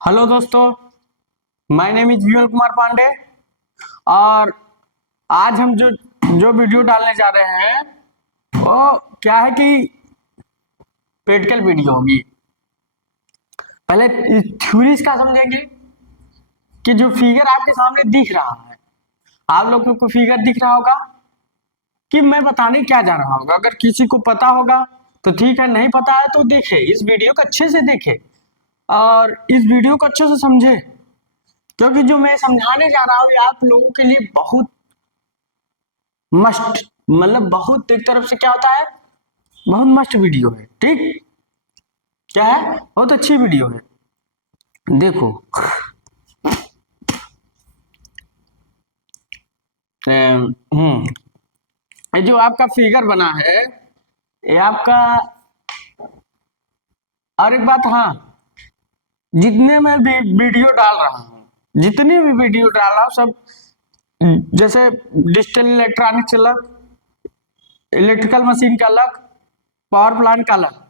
Hello दोस्तों, my name is Vimal Kumar Pandey. और आज हम जो जो वीडियो डालने जा रहे हैं वो क्या है कि प्रैक्टिकल वीडियो होगी। पहले थ्योरीज का समझेंगे कि जो फिगर आपके सामने दिख रहा है, आप लोगों को फिगर दिख रहा होगा कि मैं बताने क्या जा रहा होगा। अगर किसी को पता होगा तो ठीक है, नहीं पता है तो देखे, इस वीडियो को अच्छे से देखे और इस वीडियो को अच्छे से समझे, क्योंकि जो मैं समझाने जा रहा हूँ ये आप लोगों के लिए बहुत मस्ट, मतलब बहुत एक तरफ से क्या होता है, बहुत मस्त वीडियो है। ठीक, क्या है, बहुत अच्छी वीडियो है। देखो, ये जो आपका फिगर बना है ये आपका। और एक बात, हाँ, जितने मैं भी वीडियो डाल रहा हूँ, जितनी भी वीडियो डाल रहा हूँ सब जैसे डिजिटल इलेक्ट्रॉनिक्स अलग, इलेक्ट्रिकल मशीन का अलग, पावर प्लांट का अलग,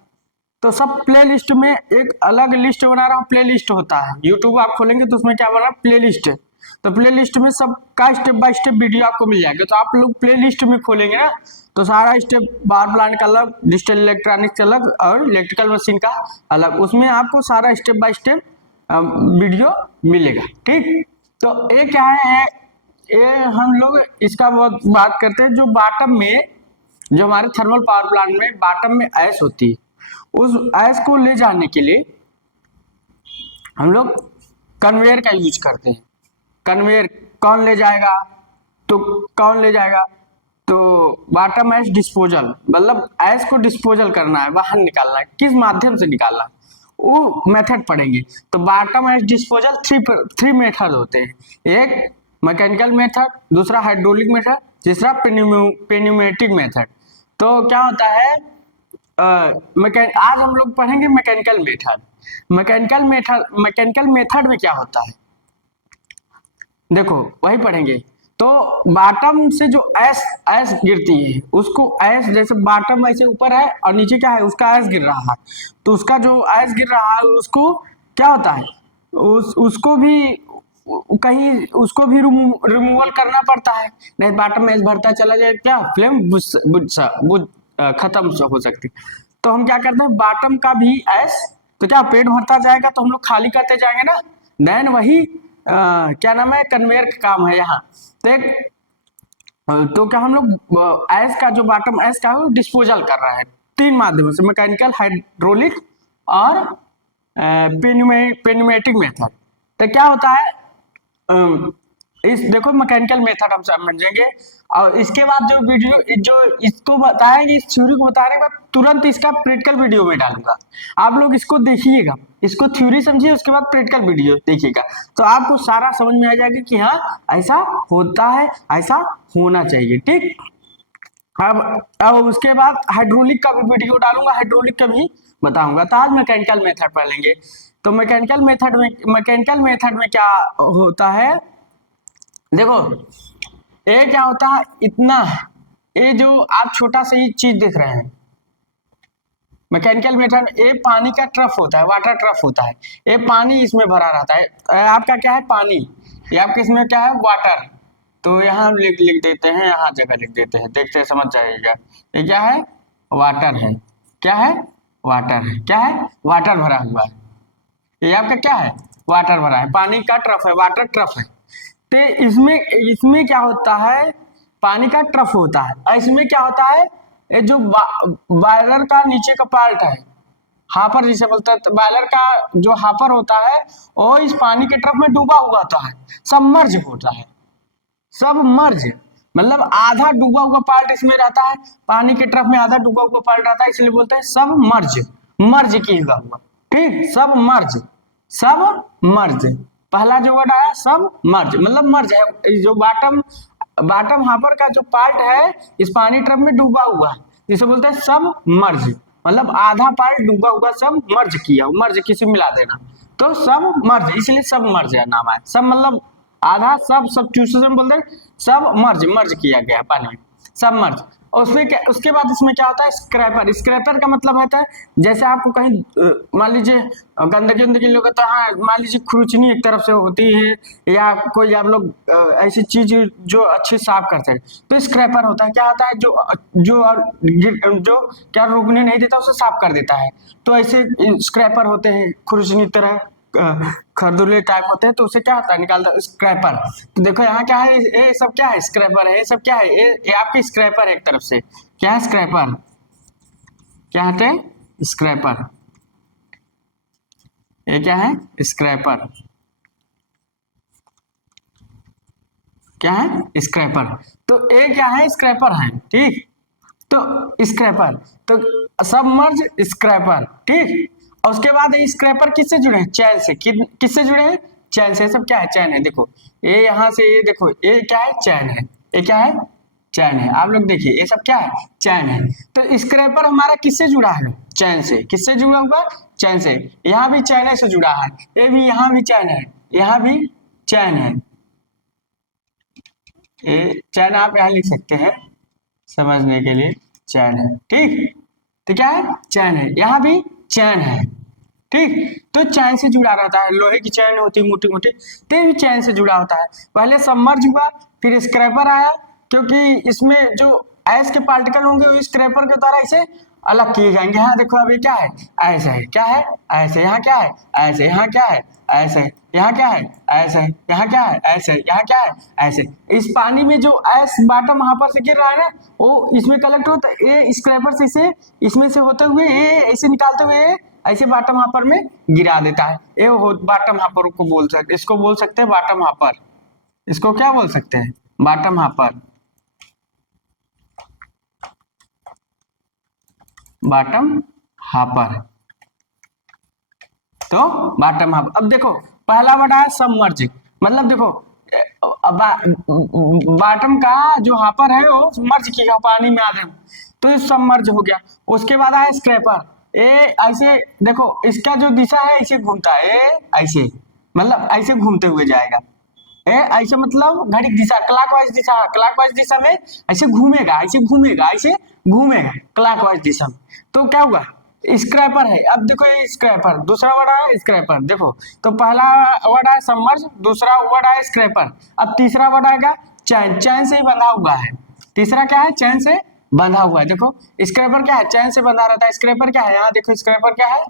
तो सब प्ले लिस्ट में एक अलग लिस्ट बना रहा हूँ। प्ले लिस्ट होता है, यूट्यूब आप खोलेंगे तो उसमें क्या बना, प्ले लिस्ट है। तो प्ले लिस्ट में सबका स्टेप बाय स्टेप वीडियो आपको मिल जाएगा। तो आप लोग प्ले लिस्ट में खोलेंगे ना, तो सारा स्टेप पावर प्लांट का अलग, डिजिटल इलेक्ट्रॉनिक्स अलग और इलेक्ट्रिकल मशीन का अलग, उसमें आपको सारा स्टेप बाय स्टेप वीडियो मिलेगा। ठीक, तो ये क्या है, ये हम लोग इसका बात करते हैं। जो बॉटम में, जो हमारे थर्मल पावर प्लांट में बॉटम में ऐश होती है, उस ऐश को ले जाने के लिए हम लोग कन्वेयर का यूज करते हैं। कन्वेयर कौन ले जाएगा, तो कौन ले जाएगा, तो बॉटम ऐश डिस्पोजल, मतलब ऐश को डिस्पोजल करना है, बाहर निकालना है, किस माध्यम से निकालना है वो मेथड पढ़ेंगे। तो बॉटम ऐश डिस्पोजल थ्री मेथड होते हैं। एक मैकेनिकल मेथड, दूसरा हाइड्रोलिक मेथड, तीसरा पेन्यूमेटिक मेथड। तो क्या होता है, आज हम लोग पढ़ेंगे मैकेनिकल मेथड। मैकेनिकल मेथड में क्या होता है, देखो वही पढ़ेंगे। तो बॉटम से जो ऐश ऐश गिरती है, उसको ऐश, जैसे बॉटम ऐसे ऊपर है और नीचे क्या है, उसका ऐश गिर रहा है, तो उसका जो ऐश गिर रहा है उसको क्या होता है, उसको भी कहीं उसको भी रिमूवल करना पड़ता है, नहीं बॉटम में ऐश भरता चला जाए, क्या फ्लेम बुझ खत्म हो सकती। तो हम क्या करते हैं, बॉटम का भी ऐश, तो क्या पेट भरता जाएगा तो हम लोग खाली करते जाएंगे ना, देन वही क्या नाम है, कन्वेयर का काम है यहाँ। तो एक तो क्या हम लोग ऐश का, जो बॉटम ऐश का है डिस्पोजल कर रहा है तीन माध्यमों से, मैकेनिकल, हाइड्रोलिक और पेन्यूमेटिक मेथड। तो क्या होता है, इस देखो मैकेनिकल मेथड हम समझेंगे, और इसके बाद जो वीडियो, जो इसको बताएंगे, इस थ्योरी को बताने के बाद तुरंत इसका प्रैक्टिकल वीडियो में डालूंगा। आप लोग इसको देखिएगा, इसको थ्योरी समझिए, उसके बाद प्रैक्टिकल वीडियो देखिएगा, तो आपको सारा समझ में आ जाएगा कि हाँ ऐसा होता है, ऐसा होना चाहिए। ठीक, अब उसके बाद हाइड्रोलिक का भी वीडियो डालूंगा, हाइड्रोलिक का भी बताऊंगा। तो आज मैकेनिकल मेथड पढ़ लेंगे। तो मैकेनिकल मेथड में क्या होता है, देखो ये क्या होता है, इतना, ये जो आप छोटा सा ही चीज देख रहे हैं मैकेनिकल मेथड, ये पानी का ट्रफ होता है, वाटर ट्रफ होता है, ये पानी इसमें भरा रहता है। आपका क्या है, पानी, ये आपके इसमें क्या है, वाटर। तो यहाँ लिख लिख देते हैं, यहाँ जगह लिख देते हैं, देखते हैं समझ जाइएगा। ये क्या है, वाटर है, क्या है, वाटर है, क्या है, वाटर भरा हुआ है। ये आपका क्या है, वाटर भरा है, पानी का ट्रफ है, वाटर ट्रफ है। तो इसमें इसमें क्या होता है, पानी का ट्रफ होता है, और इसमें क्या होता है, ये जो बॉयलर का नीचे का पार्ट है, हापर जिसे बोलते हैं, बॉयलर का जो हापर होता है वो इस पानी के ट्रफ में डूबा हुआ होता है, सबमर्ज होता है। सबमर्ज मतलब आधा डूबा हुआ पार्ट इसमें रहता है, पानी के ट्रफ में आधा डूबा हुआ पार्ट रहता है, इसलिए बोलते हैं सबमर्ज, मर्ज किया हुआ। ठीक, सबमर्ज, सबमर्ज, पहला जो वर्ड आया सब मर्ज, मतलब मर्ज है, जो बॉटम बॉटम हापर का जो पार्ट है इस पानी ट्रफ में डूबा हुआ है, जिसे बोलते हैं सब मर्ज, मतलब आधा पार्ट डूबा हुआ, सब मर्ज किया, मर्ज किसी मिला देना, तो सब मर्ज, इसलिए सब मर्ज है नाम है। सब मतलब आधा, सब सब्स्टिट्यूशन बोलते हैं, सब मर्ज, मर्ज किया गया पानी में, सब मर्ज। और उसमें क्या, उसके बाद इसमें क्या होता है, स्क्रैपर। स्क्रैपर का मतलब होता है जैसे आपको कहीं मान लीजिए गंदगी उंदगी लोग, तो हाँ मान लीजिए खुरचनी एक तरफ से होती है, या कोई आप लोग ऐसी चीज जो अच्छी साफ करते हैं, तो स्क्रैपर होता है। क्या होता है, जो जो और जो क्या रुकने नहीं देता उसे साफ कर देता है। तो ऐसे स्क्रैपर होते हैं, खुरचनी तरह खरदुले टाइप होते हैं, तो उसे क्या होता है, निकालता है स्क्रैपर। तो देखो यहाँ क्या है, ये सब क्या है, स्क्रैपर है। ये सब क्या है, ये आपकी स्क्रैपर है एक तरफ से। क्या है, स्क्रैपर। क्या है, स्क्रैपर। ये क्या है, स्क्रैपर। क्या है, स्क्रैपर। तो ये क्या है, स्क्रैपर है, ठीक। तो स्क्रैपर, तो सबमर्ज स्क्रैपर, ठीक। और उसके बाद ये स्क्रैपर किससे जुड़े हैं, चैन से। किससे जुड़े हैं, चैन से। सब क्या है, चैन है। देखो ये यहाँ से, ये देखो ये क्या है, चैन है। ये क्या है, चैन है। आप लोग देखिए ये सब क्या है, चैन है। तो स्क्रैपर हमारा किससे जुड़ा है, चैन से। किससे जुड़ा हुआ, चैन से। यहाँ भी चैन से जुड़ा है, ये भी, यहाँ भी चैन है, यहाँ भी चैन है। ये चैन आप यहाँ लिख सकते हैं समझने के लिए, चैन है, ठीक। तो क्या है, चैन है। यहाँ भी चैन है, ठीक। तो चैन से जुड़ा रहता है, लोहे की चैन होती है मोटी मोटी, तो भी चैन से जुड़ा होता है। पहले सबमर्ज हुआ, फिर स्क्रैपर आया, क्योंकि इसमें जो ऐश के पार्टिकल होंगे वो स्क्रैपर के द्वारा इसे अलग किए जाएंगे। यहाँ देखो अभी क्या है, ऐसे है। क्या है, ऐसे। यहाँ क्या है, ऐसे। यहाँ क्या है, ऐसे। यहाँ क्या है, ऐसे। यहाँ क्या है, ऐसे। यहाँ क्या है, ऐसे। इस पानी में जो ऐश बॉटम यहाँ पर से गिर रहा है ना, वो इसमें कलेक्ट होता है, ये स्क्रैपर से इसे इसमें से होते हुए ये ऐसे निकालते हुए ऐसे बॉटम हापर में गिरा देता है। ये बॉटम हापर को बोल सकते, इसको बोल सकते हैं बॉटम हापर। इसको क्या बोल सकते हैं, बॉटम हापर। Bottom hopper. तो बॉटम हापर। अब देखो पहला वर्ड है सबमर्ज, मतलब देखो बॉटम का जो हापर है वो मर्ज किया पानी में आधे, तो ये सबमर्ज हो गया। उसके बाद आया स्क्रैपर। ये ऐसे देखो, इसका जो दिशा है ऐसे घूमता है, ये ऐसे, मतलब ऐसे घूमते हुए जाएगा। ए ऐसे मतलब घड़ी की दिशा, क्लॉकवाइज दिशा, क्लॉकवाइज दिशा में ऐसे घूमेगा, ऐसे घूमेगा, ऐसे घूमेगा क्लॉकवाइज दिशा में। तो क्या हुआ, स्क्रैपर है। अब देखो ये स्क्रैपर, दूसरा वर्ड है स्क्रैपर। देखो तो पहला वर्ड है सबमर्ज, दूसरा वर्ड है स्क्रैपर। अब तीसरा वर्ड आएगा चैन। चैन से ही बंधा हुआ है। तीसरा क्या है, चैन से बंधा हुआ है। देखो स्क्रैपर क्या है, चैन से बंधा रहता है। स्क्रैपर क्या है, यहाँ देखो स्क्रैपर क्या है,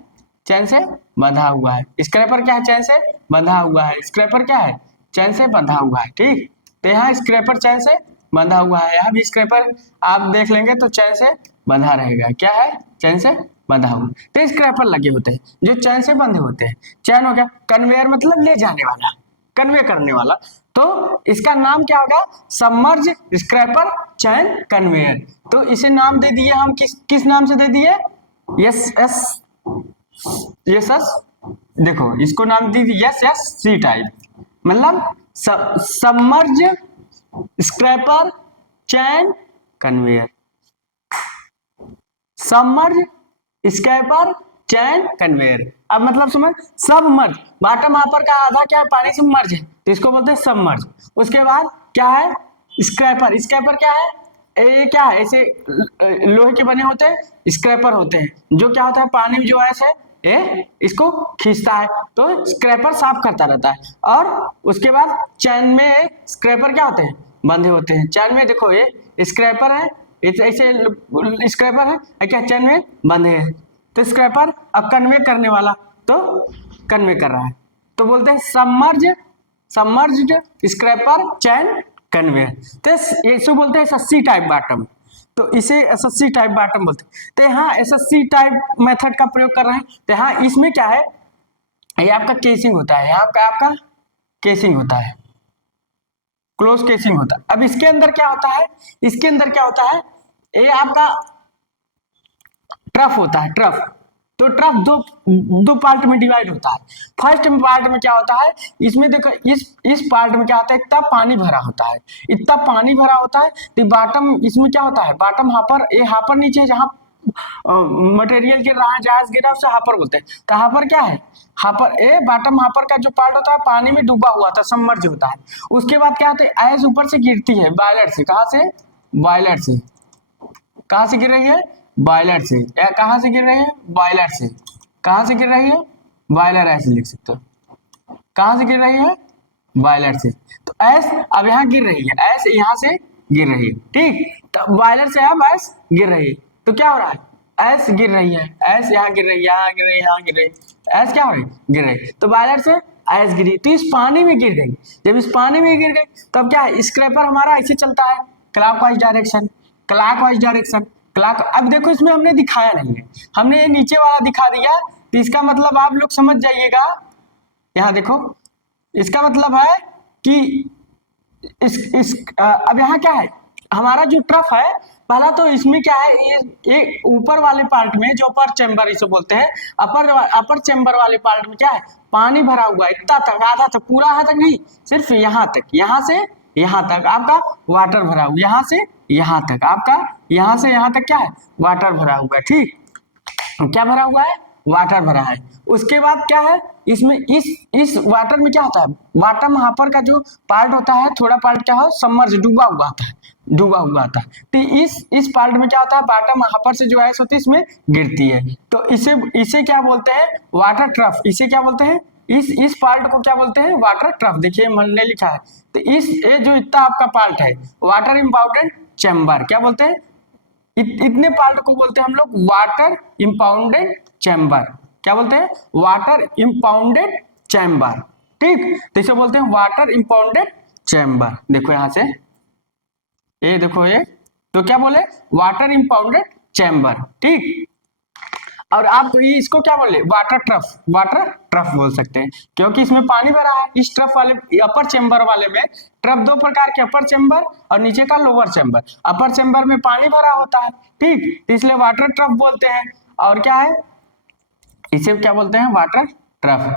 चैन से बंधा हुआ है। स्क्रैपर क्या है, चैन से बंधा हुआ है। स्क्रैपर क्या है, चैन से बंधा हुआ है, ठीक। तो यहाँ स्क्रैपर चैन से बंधा हुआ है, यहाँ भी स्क्रैपर आप देख लेंगे तो चैन से बंधा रहेगा। क्या है, चैन से बंधा हुआ। तो स्क्रैपर लगे होते हैं जो चैन से बंधे होते हैं। चैन हो गया, कन्वेयर मतलब ले जाने वाला, कन्वे करने वाला। तो इसका नाम क्या होगा, सबमर्ज स्क्रैपर चैन कन्वेयर। तो इसे नाम दे दिए हम, किस किस नाम से दे दिए, यस एस, यस एस। देखो इसको नाम दी यस एस सी टाइप, मतलब सबमर्ज स्क्रैपर चैन कन्वेयर। सबमर्ज स्क्रैपर चैन कन्वेयर। अब मतलब समझ, सबमर्ज बॉटम हापर का आधा क्या है, पानी से मर्ज है, तो इसको बोलते हैं सबमर्ज। उसके बाद क्या है, स्क्रैपर। स्क्रैपर क्या है, ये क्या है, ऐसे लोहे के बने होते हैं, स्क्रैपर होते हैं, जो क्या होता है पानी में जो ऐसे है ये इसको खींचता है, तो स्क्रैपर साफ करता रहता है। और उसके बाद चैन में स्क्रैपर क्या होते हैं, बंधे होते हैं। चैन में देखो ये स्क्रैपर है, ऐसे स्क्रैपर है, क्या चैन में बंधे हैं। तो स्क्रैपर अब कन्वे करने वाला, तो कन्वे कर रहा है, तो बोलते हैं सबमर्ज, सबमर्ज्ड स्क्रैपर चैन कन्वेयर। तो इसे बोलते हैं एसएससी टाइप बॉटम, तो इसे एसएससी टाइप बॉटम बोलते हैं। तो यहाँ एसएससी टाइप मेथड का प्रयोग कर रहे हैं। तो यहाँ इसमें क्या है, ये आपका केसिंग होता है, यहाँ का आपका केसिंग होता है, क्लोज केसिंग होता है। अब इसके अंदर क्या होता है, इसके अंदर क्या होता है, ये आपका ट्रफ होता है, ट्रफ। तो ट्रफ दो पार्ट में डिवाइड होता है। फर्स्ट पार्ट में क्या होता है, इसमें देखो इस पार्ट में क्या होता है, इतना पानी भरा होता है, इतना पानी भरा होता है। तो बॉटम इसमें क्या होता है, बॉटम हापर, ये हापर नीचे जहाँ मटेरियल गिर रहा है, जहाज गिर रहा है उसे हापर बोलते हैं। तो हापर क्या है, हापर ए बॉटम हापर का जो पार्ट होता है पानी में डूबा हुआ था, सबमर्ज होता है। उसके बाद क्या होता है, ऐश ऊपर से गिरती है बॉयलर से, कहाँ से, बॉयलर से। कहाँ से गिर रही है, बॉयलर से, या कहाँ से गिर रही है, बॉयलर से, कहाँ से गिर रही है, बॉयलर, ऐसे लिख सकते हो, कहाँ से गिर रही है, बॉयलर से। तो एस अब यहाँ गिर रही है, एस यहाँ से गिर रही है, ठीक, तो बॉयलर से अब एस गिर रही है, तो क्या हो रहा है, एस गिर रही है, एस यहाँ गिर रही है, यहाँ गिर रही है, यहाँ गिर रही है, एस क्या हो रही है, गिर रही है, तो बॉयलर से एस गिरी, तो इस पानी में गिर गई, जब इस पानी में गिर गई तब क्या है, स्क्रैपर हमारा ऐसे चलता है, clockwise direction, clockwise direction, clock. अब देखो इसमें हमने दिखाया नहीं है, हमने ये नीचे वाला दिखा दिया, तो इसका मतलब आप लोग समझ जाइएगा, यहाँ देखो, इसका मतलब है कि अब यहाँ क्या है, हमारा जो ट्रफ है, पहला तो इसमें क्या है, ये ऊपर वाले पार्ट में जो अपर चेम्बर इसे बोलते हैं, अपर चेम्बर वाले पार्ट में क्या है, पानी भरा हुआ है, इतना तक, आधा तक, पूरा आधा तक नहीं, सिर्फ यहाँ तक, यहाँ से यहाँ तक आपका वाटर भरा हुआ, यहाँ से यहाँ तक आपका, यहाँ से यहाँ तक क्या है, वाटर भरा हुआ है, ठीक, क्या भरा हुआ है, वाटर भरा है। उसके बाद क्या है, इसमें इस वाटर में क्या होता है, बॉटम हापर का जो पार्ट होता है, थोड़ा पार्ट क्या हो, सबमर्ज, डूबा हुआ होता है, डूबा हुआ आता है, तो इस पार्ट में क्या होता है, बॉटम हापर से जो आइस होती है इसमें गिरती है, तो इसे क्या बोलते हैं, वाटर ट्रफ, इसे क्या बोलते हैं, इस पार्ट को क्या बोलते हैं, वाटर ट्रफ। देखिए हमने लिखा है, तो ये जो इतना आपका पार्ट है, वाटर इंपाउंडेड चैम्बर, क्या बोलते हैं, इतने पार्ट को बोलते हैं हम लोग वाटर इंपाउंडेड चैम्बर, क्या बोलते हैं, वाटर इंपाउंडेड चैम्बर, ठीक, तो इसे बोलते हैं वाटर इंपाउंडेड चैम्बर। देखो यहां से, ये देखो ये, तो क्या बोले, वाटर इंपाउंडेड चैम्बर, ठीक, और आप इसको क्या बोले, वाटर ट्रफ, वाटर ट्रफ बोल सकते हैं, क्योंकि इसमें पानी भरा है, इस ट्रफ वाले, अपर चेम्बर वाले में, ट्रफ दो प्रकार के, अपर चेम्बर और नीचे का लोअर चेम्बर, अपर चेम्बर में पानी भरा होता है, ठीक, इसलिए वाटर ट्रफ बोलते हैं, और क्या है, इसे क्या बोलते हैं, वाटर ट्रफ,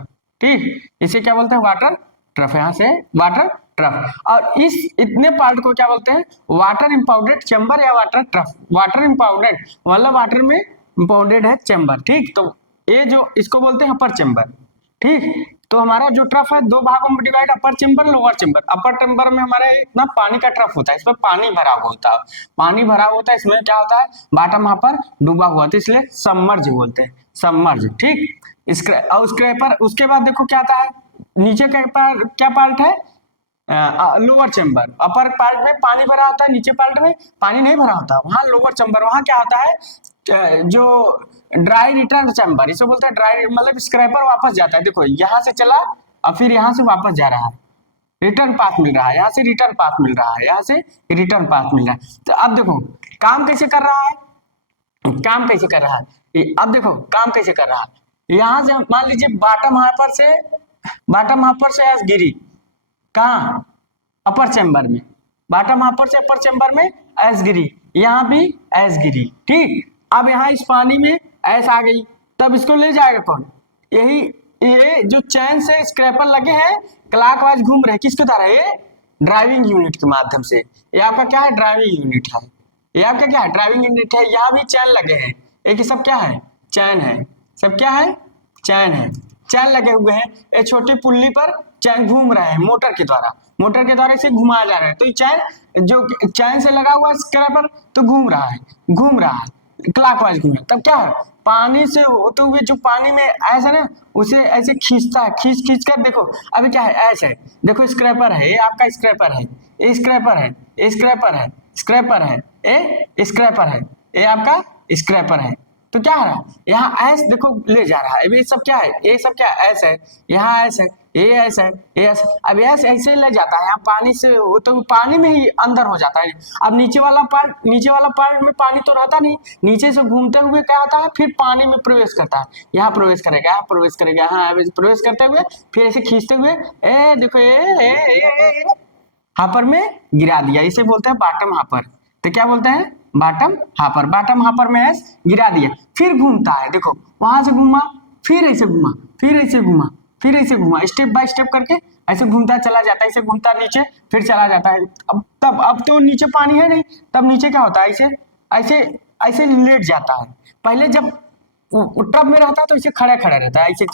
ठीक, इसे क्या बोलते हैं, वाटर ट्रफ, यहाँ से वाटर ट्रफ, और इस इतने पार्ट को क्या बोलते हैं, वाटर इंपाउंडेड चैम्बर या वाटर ट्रफ, वाटर इंपाउंडेड मतलब वाटर में इंपाउंडेड है चैम्बर, ठीक, तो ये जो इसको बोलते हैं अपर चैम्बर, ठीक, तो हमारा जो ट्रफ है दो भागों में डिवाइड, अपर चैम्बर, लोअर चैम्बर, अपर चैम्बर में हमारा इतना पानी का ट्रफ होता है, इसमें पानी भरा हुआ होता है, पानी भरा होता है, इसमें क्या होता है, बॉटम वहां पर डूबा हुआ, तो इसलिए सबमर्ज बोलते हैं, सबमर्ज, ठीक, स्क्रैपर। उसके बाद देखो क्या आता है, नीचे क्या पार्ट है, लोअर चैम्बर, अपर पार्ट में पानी भरा होता है, नीचे पार्ट में पानी नहीं भरा होता, वहां लोअर चैम्बर, वहां क्या होता है, जो ड्राई रिटर्न चैम्बर, इसे बोलते हैं ड्राई, मतलब स्क्रैपर वापस जाता है, देखो यहाँ से चला और फिर यहाँ से वापस जा रहा है, रिटर्न पाथ मिल रहा है, यहाँ से रिटर्न पाथ मिल रहा है, यहाँ से रिटर्न पाथ मिल रहा है, तो अब देखो काम कैसे कर रहा है, काम कैसे कर रहा है, अब देखो काम कैसे कर रहा है, यहाँ से मान लीजिए बॉटम हापर से एस गिरी, कहाँ, अपर चैम्बर में, बॉटम हापर से अपर चैम्बर में एस गिरी, यहाँ भी एस गिरी, ठीक, अब यहाँ इस पानी में एस आ गई, तब इसको ले जाएगा कौन, यही ये जो चैन से स्क्रैपर लगे हैं क्लॉकवाइज घूम रहे, किसके द्वारा, ये ड्राइविंग यूनिट के माध्यम से, ये आपका क्या है, ड्राइविंग यूनिट है, ये आपका क्या है, ड्राइविंग यूनिट है, यहाँ भी चैन लगे हैं, एक सब क्या है, चैन है, सब क्या है, चैन है, चैन लगे हुए हैं, ये छोटी पुल्ली पर चैन घूम रहे हैं, मोटर के द्वारा इसे घुमाया जा रहा है, तो ये चैन जो चैन से लगा हुआ स्क्रैपर तो घूम रहा है क्लॉकवाइज घूम रहा है, तब क्या है, पानी से होते हुए जो पानी में ऐसा ना, उसे ऐसे खींचता है, खींच कर, देखो अभी क्या है, ऐसे है, देखो स्क्रैपर है, ये आपका स्क्रैपर है, ये स्क्रैपर है, ये स्क्रैपर है, स्क्रैपर है, ये स्क्रैपर है, ये आपका स्क्रैपर है, तो क्या है, यहाँ एस देखो ले जा रहा है, ये सब क्या है, ये सब क्या है, एस है, यहाँ एस है, ये एस है, ये एस, अब एस ऐसे ले जाता है, यहाँ पानी से तो पानी में ही अंदर हो जाता है, अब नीचे वाला पार्ट में पानी तो रहता नहीं, नीचे से घूमते हुए क्या होता है, फिर पानी में प्रवेश करता है, यहाँ प्रवेश करेगा, यहाँ प्रवेश करेगा, यहाँ प्रवेश करते हुए फिर ऐसे खींचते हुए, ए देखो ये हापर में गिरा दिया, इसे बोलते हैं बॉटम हापर, तो क्या बोलते हैं, बॉटम हापर, बॉटम हापर में एस गिरा दिया, फिर घूमता है, देखो वहां से घूमा, फिर ऐसे घूमा, फिर ऐसे घूमा, फिर ऐसे घूमा, स्टेप बाय स्टेप करके ऐसे घूमता चला जाता है, ऐसे घूमता नीचे फिर चला जाता है, अब तो नीचे पानी है नहीं, तब नीचे क्या होता है, ऐसे ऐसे ऐसे लेट जाता है, पहले जब टब में रहता है तो इसे खड़ा रहता है, ऐसे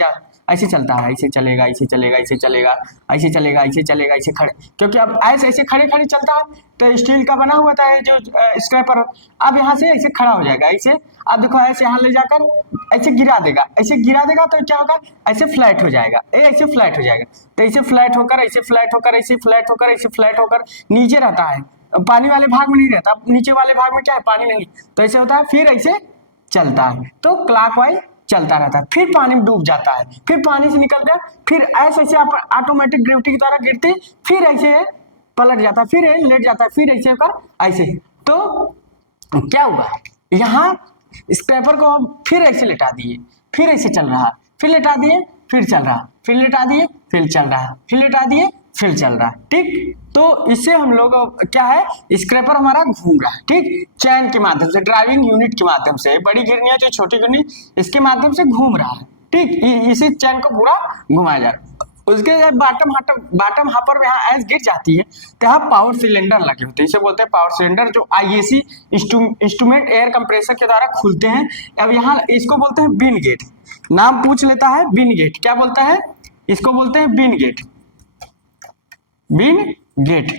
ऐसे चलता है, ऐसे चलेगा, ऐसे चलेगा, ऐसे चलेगा, ऐसे चलेगा, ऐसे चलेगा, ऐसे खड़े, क्योंकि अब ऐसे ऐसे खड़े खड़े चलता है तो स्टील का बना हुआ था ये जो स्क्रैपर, अब यहाँ से ऐसे खड़ा हो जाएगा ऐसे। अब देखो ऐसे यहाँ ले जाकर ऐसे गिरा देगा, ऐसे गिरा देगा तो क्या होगा, ऐसे फ्लैट हो जाएगा, ऐसे फ्लैट हो जाएगा, तो ऐसे फ्लैट होकर, ऐसे फ्लैट होकर, ऐसे फ्लैट होकर, ऐसे फ्लैट होकर नीचे रहता है, पानी वाले भाग में नहीं रहता, नीचे वाले भाग में क्या है, पानी नहीं, तो ऐसे होता है, फिर ऐसे चलता है, तो क्लॉकवाइज चलता रहता है, फिर पानी में डूब जाता है, फिर पानी से निकल गया, फिर ऐसे ऐसे ऑटोमेटिक ग्रेविटी की द्वारा गिरते, फिर ऐसे पलट जाता है, फिर लेट जाता है, फिर ऐसे होकर ऐसे, तो क्या हुआ, यहाँ स्क्रैपर को हम फिर ऐसे लेटा दिए, फिर ऐसे चल रहा, फिर लेटा दिए, फिर चल रहा, फिर लेटा दिए, फिर चल रहा, फिर लेटा दिए, फिर चल रहा, ठीक। तो इससे हम लोग क्या है, स्क्रैपर हमारा घूम रहा है, ठीक, चैन के माध्यम से, ड्राइविंग यूनिट के माध्यम से, बड़ी गिरनियां जो छोटी गिरनी इसके माध्यम से घूम रहा है, ठीक, इसी चैन को पूरा घुमाया जा रहा है। उसके बाटम हापर में यहाँ ऐस गिर जाती है तो यहाँ पावर सिलेंडर लगे होते हैं, इसे बोलते हैं पावर सिलेंडर, जो आईएसी इंस्ट्रूमेंट एयर कंप्रेसर के द्वारा खुलते हैं। अब यहाँ इसको बोलते हैं बिन गेट, नाम पूछ लेता है बिन गेट, क्या बोलता है, इसको बोलते हैं बिन गेट, बिन गेट,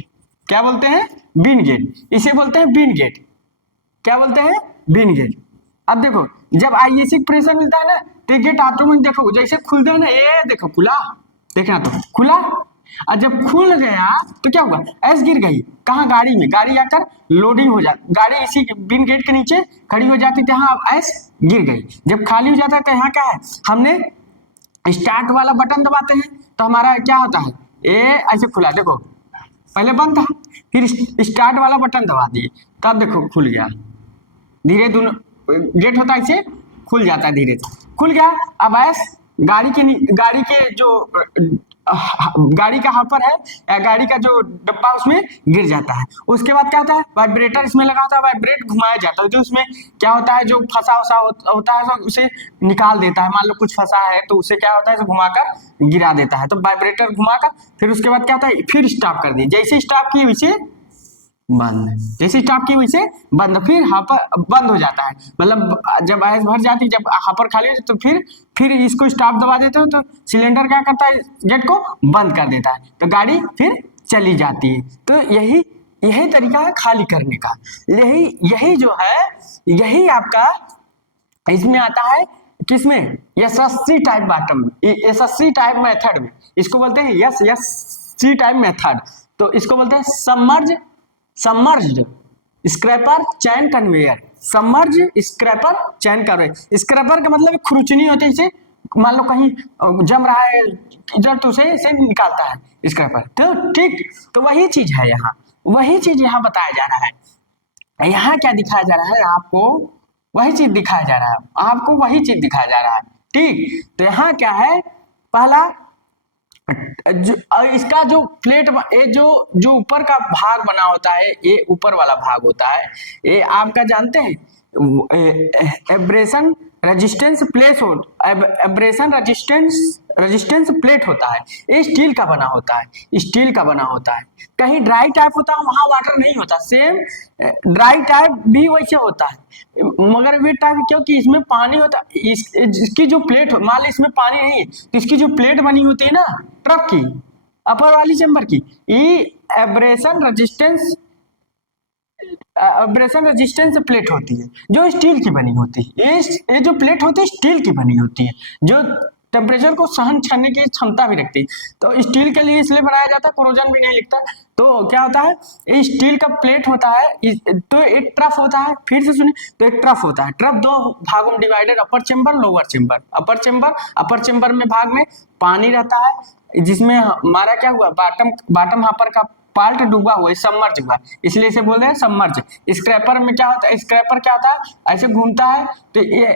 क्या बोलते हैं, बिन गेट, इसे बोलते हैं बिन गेट, क्या बोलते हैं, बिन गेट। अब देखो जब आईएसी प्रेशर मिलता है ना तो गेट ऑटोमेटिक देखो जैसे खुलता है ना, ये देखो खुला, देखना तो खुला, और जब खुल गया तो क्या हुआ, ऐस गिर गई कहाँ, गाड़ी में, गाड़ी आकर लोडिंग हो जाती, गाड़ी इसी बिन गेट के नीचे खड़ी हो जाती थी, यहाँ अब ऐस गिर गई, जब खाली हो जाता है तो यहाँ क्या है, हमने स्टार्ट वाला बटन दबाते हैं तो हमारा क्या होता है, ये ऐसे खुला, देखो पहले बंद था, फिर स्टार्ट वाला बटन दबा दिए तब देखो खुल गया, धीरे दोनों गेट होता है ऐसे खुल जाता है, धीरे से खुल गया। अब ऐस गाड़ी के जो गाड़ी का हापर है या गाड़ी का जो डब्बा उसमें गिर जाता है, उसके बाद क्या होता है, वाइब्रेटर इसमें लगा होता है, वाइब्रेट घुमाया जाता है, जो उसमें क्या होता है, जो फंसा वसा होता है तो उसे निकाल देता है, मान लो कुछ फंसा है तो उसे क्या होता है, घुमाकर गिरा देता है, तो वाइब्रेटर घुमाकर फिर उसके बाद क्या होता है, फिर स्टॉप कर दिए, जैसे स्टॉप किए वैसे बंद, जैसे स्टॉप की वैसे बंद, फिर हापर बंद हो जाता है, मतलब जब आयस भर जाती है, जब हापर खाली हो तो फिर इसको स्टॉप दबा देते हो तो सिलेंडर क्या करता है, गेट को बंद कर देता है, तो गाड़ी फिर चली जाती है। तो यही तरीका है खाली करने का, यही जो है, यही आपका इसमें आता है, किसमें, यशस्वी टाइप बॉटम, यशस्वी टाइप मेथड में, इसको बोलते हैं यशस्वी टाइप मेथड, तो इसको बोलते हैं सबमर्ज्ड स्क्रैपर चैन कन्वेयर, सबमर्ज स्क्रैपर चैन कन्वेयर, स्क्रैपर का मतलब खुरचनी होती है, इसे मान लो कहीं जम रहा है इधर तो उसे निकालता है स्क्रैपर, तो ठीक, तो वही चीज है यहाँ, वही चीज यहाँ बताया जा रहा है, यहाँ क्या दिखाया जा रहा है, आपको वही चीज दिखाया जा रहा है, आपको वही चीज दिखाया जा रहा है, ठीक। तो यहाँ क्या है, पहला इसका जो प्लेट, ये जो ऊपर का भाग बना होता है, ये ऊपर वाला भाग होता है, ये आपका जानते हैं एब्रेशन रेजिस्टेंस प्लेट हो, एब्रेशन रेजिस्टेंस प्लेट होता है, ये स्टील का बना होता है, स्टील का बना होता है, कहीं ड्राई टाइप होता है वहां वाटर नहीं होता, सेम ड्राई टाइप भी वैसे होता है, मगर वेट टाइप क्योंकि इसमें पानी होता है, इसकी जो प्लेट, मान लो इसमें पानी नहीं है तो इसकी जो प्लेट बनी होती है ना ट्रक की, अपर वाली चेंबर की, ये एब्रेशन रेजिस्टेंस प्लेट होती है, जो स्टील की बनी होती है, ये जो प्लेट होती है स्टील की बनी होती है, जो टेम्परेचर को सहन करने की क्षमता भी रखती है, तो स्टील के लिए इसलिए बनाया जाता है, कोरोजन भी नहीं लिखता, तो क्या होता है, ये स्टील का प्लेट होता है, तो एक ट्रफ होता है, फिर से सुनिए, तो एक ट्रफ होता है, ट्रफ दो भागों में डिवाइडेड, अपर चेंबर लोअर चेंबर, अपर चेंबर में भाग में पानी रहता है, जिसमें हमारा क्या हुआ, बॉटम हापर का पार्ट डूबा हुआ है, सबमर्ज हुआ, इसलिए इसे बोलते हैं सबमर्ज। स्क्रैपर में क्या होता है, स्क्रैपर क्या होता है, ऐसे घूमता है तो ये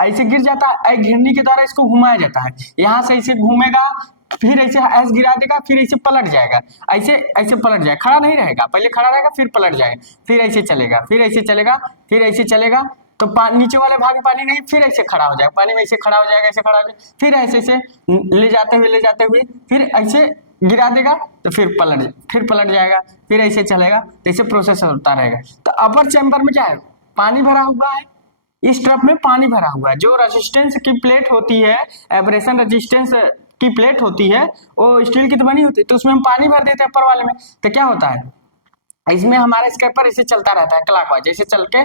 ऐसे गिर जाता है, घिरनी के द्वारा इसको घुमाया जाता है, यहाँ से ऐसे घूमेगा, फिर ऐसे ऐसे गिरा देगा, फिर ऐसे पलट जाएगा, ऐसे पलट जाएगा, खड़ा नहीं रहेगा, पहले खड़ा रहेगा फिर पलट जाएगा, फिर ऐसे चलेगा, फिर ऐसे चलेगा, फिर ऐसे चलेगा, तो नीचे वाले भाग में पानी नहीं, फिर ऐसे खड़ा हो जाएगा, पानी में ऐसे खड़ा हो जाएगा, ऐसे खड़ा हो जाएगा, फिर ऐसे ले जाते हुए फिर ऐसे गिरा देगा, तो फिर पलट जाएगा, फिर ऐसे चलेगा, तो ऐसे प्रोसेस होता रहेगा। तो अपर चैम्बर में क्या है, पानी भरा हुआ है, इस ट्रफ में पानी भरा हुआ है, जो रेजिस्टेंस की प्लेट होती है, एब्रेशन रेजिस्टेंस की प्लेट होती है, वो स्टील की तो बनी होती है, तो उसमें हम पानी भर देते हैं ऊपर वाले में, तो क्या होता है इसमें हमारा स्क्रैपर ऐसे चलता रहता है क्लॉकवाइज, जैसे चल के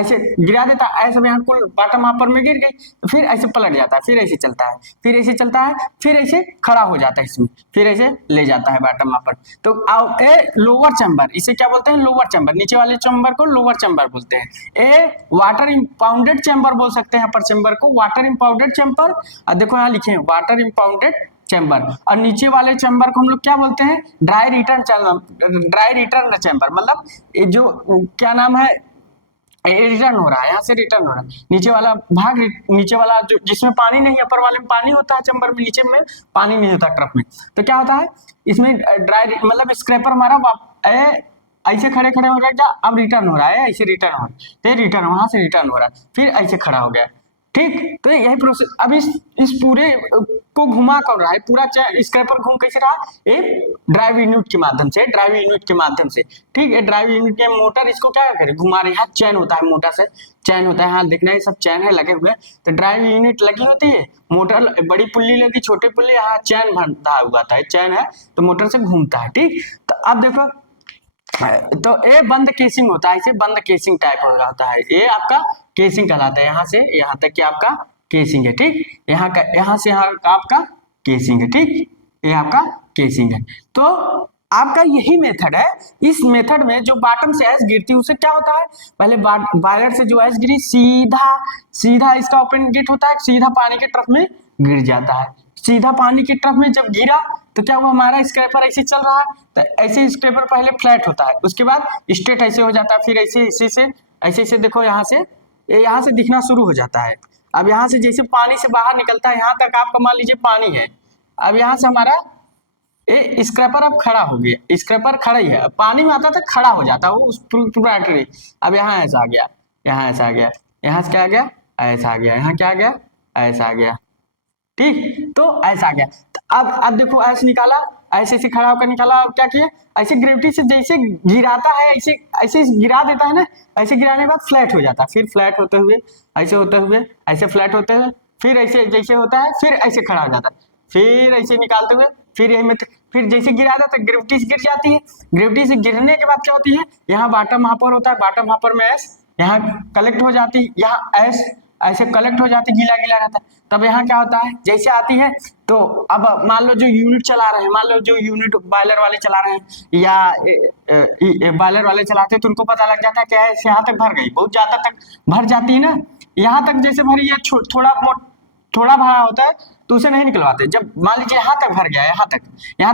ऐसे गिरा देता है, ऐसे यहाँ कुल बॉटम अपर में गिर गई, तो फिर ऐसे पलट जाता है, फिर ऐसे चलता है, फिर ऐसे चलता है, फिर ऐसे खड़ा हो जाता है इसमें, फिर ऐसे ले जाता है बॉटम अपर। तो ए लोअर चैम्बर, इसे क्या बोलते हैं, लोअर चैम्बर, नीचे वाले चैम्बर को लोअर चैम्बर बोलते हैं। ए वाटर इंपाउंडेड चैम्बर बोल सकते हैं अपर चैम्बर को, वाटर इंपाउंडेड चैम्बर, देखो यहाँ लिखे हैं वाटर इंपाउंडेड चैम्बर, और नीचे वाले चैम्बर को हम लोग क्या बोलते हैं, dry return chamber, dry return chamber, मतलब ये जो क्या नाम है, रिटर्न हो रहा है, यहाँ से रिटर्न हो रहा है, नीचे वाला भाग, नीचे वाला जो जिसमें पानी नहीं, अपर वाले में पानी होता है चैम्बर में, नीचे में पानी नहीं होता ट्रफ में, तो क्या होता है इसमें ड्राई, मतलब स्क्रैपर हमारा ऐसे खड़े खड़े हो जाएगा, अब रिटर्न हो रहा है, ऐसे रिटर्न हो रहा है, तो रिटर्न वहां से रिटर्न हो रहा है, फिर ऐसे खड़ा हो गया, ठीक। तो यही प्रोसेस, अब इस पूरे को घुमा कर रहा है, पूरा स्क्रैपर घूम कैसे रहा, एक ड्राइव यूनिट के माध्यम से, ड्राइव यूनिट के माध्यम से, ठीक है। ड्राइव यूनिट के मोटर इसको क्या करे, घुमा रही है, चैन होता है, मोटा से चैन होता है, हाँ देखना ये सब चैन है लगे हुए, तो ड्राइव यूनिट लगी होती है, मोटर बड़ी पुल्ली लगी, छोटी पुल्ली, यहाँ चैन बंधा हुआ था, चैन है तो मोटर से घूमता है, ठीक। तो अब देखो, तो ये बंद केसिंग होता है, इसे बंद केसिंग टाइप हो जाता है, ये आपका केसिंग कहलाता है, यहाँ से यहाँ तक कि आपका केसिंग है, ठीक। यहाँ से यहाँ का आपका केसिंग है, ठीक, ये आपका केसिंग है। तो आपका यही मेथड है, इस मेथड में जो बॉटम से ऐश गिरती है उससे क्या होता है, पहले बायलर से जो ऐश गिरी सीधा सीधा इसका ओपन गेट होता है, सीधा पानी के ट्रफ में गिर जाता है, सीधा पानी की ट्रफ में जब गिरा तो क्या हुआ, हमारा स्क्रैपर ऐसे चल रहा है, तो ऐसे स्क्रैपर पहले फ्लैट होता है, उसके बाद स्ट्रेट ऐसे हो जाता है, फिर ऐसे से देखो यहाँ से दिखना शुरू हो जाता है। अब यहाँ से जैसे पानी से बाहर निकलता है, यहाँ तक आपका मान लीजिए पानी है, अब यहाँ से हमारा ये स्क्रैपर अब खड़ा हो गया, स्क्रैपर खड़ा ही है, पानी में आता था खड़ा हो जाता है वो पूरा ट्री, अब यहाँ ऐसा आ गया, यहाँ ऐसा आ गया, यहाँ से क्या आ गया, ऐसा आ गया, यहाँ क्या आ गया, ऐसा आ गया, ठीक। तो ऐसा आ गया, तो अब देखो ऐसे निकाला, ऐसे से खड़ा होकर निकाला, अब क्या किया, ऐसे ग्रेविटी से जैसे गिराता है, ऐसे ऐसे गिरा देता है ना, ऐसे गिराने के बाद फ्लैट हो जाता है, फिर फ्लैट होते हुए ऐसे होते हुए ऐसे फ्लैट होते हुए, फिर ऐसे जैसे होता है, फिर ऐसे खड़ा हो जाता है, फिर ऐसे निकालते हुए, फिर यही में फिर जैसे गिरा जाता है ग्रेविटी से गिर जाती है, ग्रेविटी से गिरने के बाद क्या होती है, यहाँ बॉटम हापर होता है, बॉटम हापर में ऐश यहाँ कलेक्ट हो जाती है, यहाँ ऐश ऐसे कलेक्ट हो जाती, गीला गीला रहता है, तब यहाँ क्या होता है, जैसे आती है तो अब मान लो जो यूनिट चला रहे हैं, मान लो जो यूनिट बॉयलर वाले चला रहे हैं या बॉयलर वाले चलाते हैं, तो उनको पता लग जाता है क्या है, यहाँ तक भर गई, बहुत ज्यादा तक भर जाती है ना, यहाँ तक जैसे भरी है, थोड़ा भरा होता है तो उसे नहीं निकलवाते, जब मान लीजिए यहाँ तक भर गया, यहाँ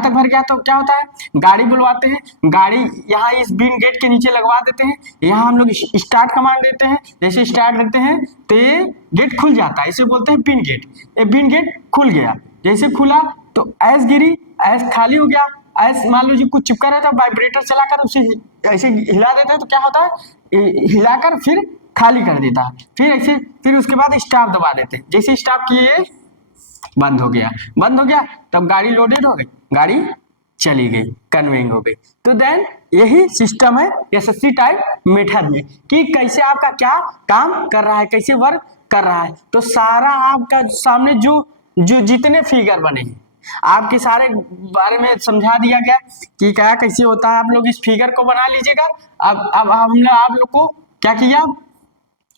तक भर गया, तो क्या होता है, गाड़ी बुलवाते हैं, गाड़ी यहाँ इस बिन गेट के नीचे लगवा देते हैं, यहाँ हम लोग स्टार्ट कमांड देते हैं, जैसे स्टार्ट देते हैं तो ये गेट खुल जाता है, इसे बोलते हैं पिन गेट, ये पिन गेट खुल गया, जैसे खुला तो ऐस गिरी, ऐस खाली हो गया, ऐस मान लीजिए कुछ चिपका रहता है, वाइब्रेटर चलाकर उसे ऐसे हिला देते हैं, तो क्या होता है, हिलाकर फिर खाली कर देता है, फिर ऐसे, फिर उसके बाद स्टॉप दबा देते हैं, जैसे स्टॉप किए बंद हो गया, तब गाड़ी लोडेड हो गई, गाड़ी चली गई, कन्वेइंग हो गई। तो देन यही सिस्टम है एसएससी टाइप मेथड में, कि कैसे आपका क्या काम कर रहा है, कैसे वर्क कर रहा है। तो सारा आपका सामने जो जितने फिगर बने हैं आपके सारे बारे में समझा दिया गया कि क्या कैसे होता है, आप लोग इस फिगर को बना लीजिएगा। अब हमने आप लोग को क्या किया,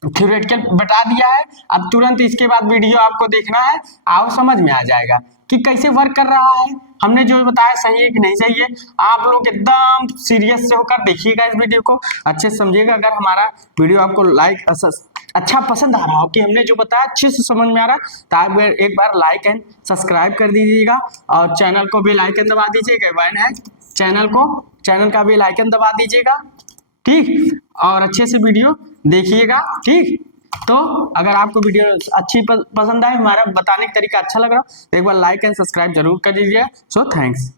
थ्योरेटिकल बता दिया है, अब तुरंत इसके बाद वीडियो आपको देखना है, आओ समझ में आ जाएगा कि कैसे वर्क कर रहा है, हमने जो बताया सही है कि नहीं सही है। आप लोग एकदम सीरियस से होकर देखिएगा, इस वीडियो को अच्छे से समझिएगा। अगर हमारा वीडियो आपको अच्छा पसंद आ रहा हो, कि हमने जो बताया अच्छे से समझ में आ रहा, तो आप एक बार लाइक एंड सब्सक्राइब कर दीजिएगा, और चैनल को भी लाइक एंड दबा दीजिएगा, चैनल का भी लाइक एंड दबा दीजिएगा, ठीक। और अच्छे से वीडियो देखिएगा, ठीक। तो अगर आपको वीडियो अच्छी पसंद आए, हमारा बताने का तरीका अच्छा लग रहा हो, तो एक बार लाइक एंड सब्सक्राइब जरूर कर दीजिए। So thanks.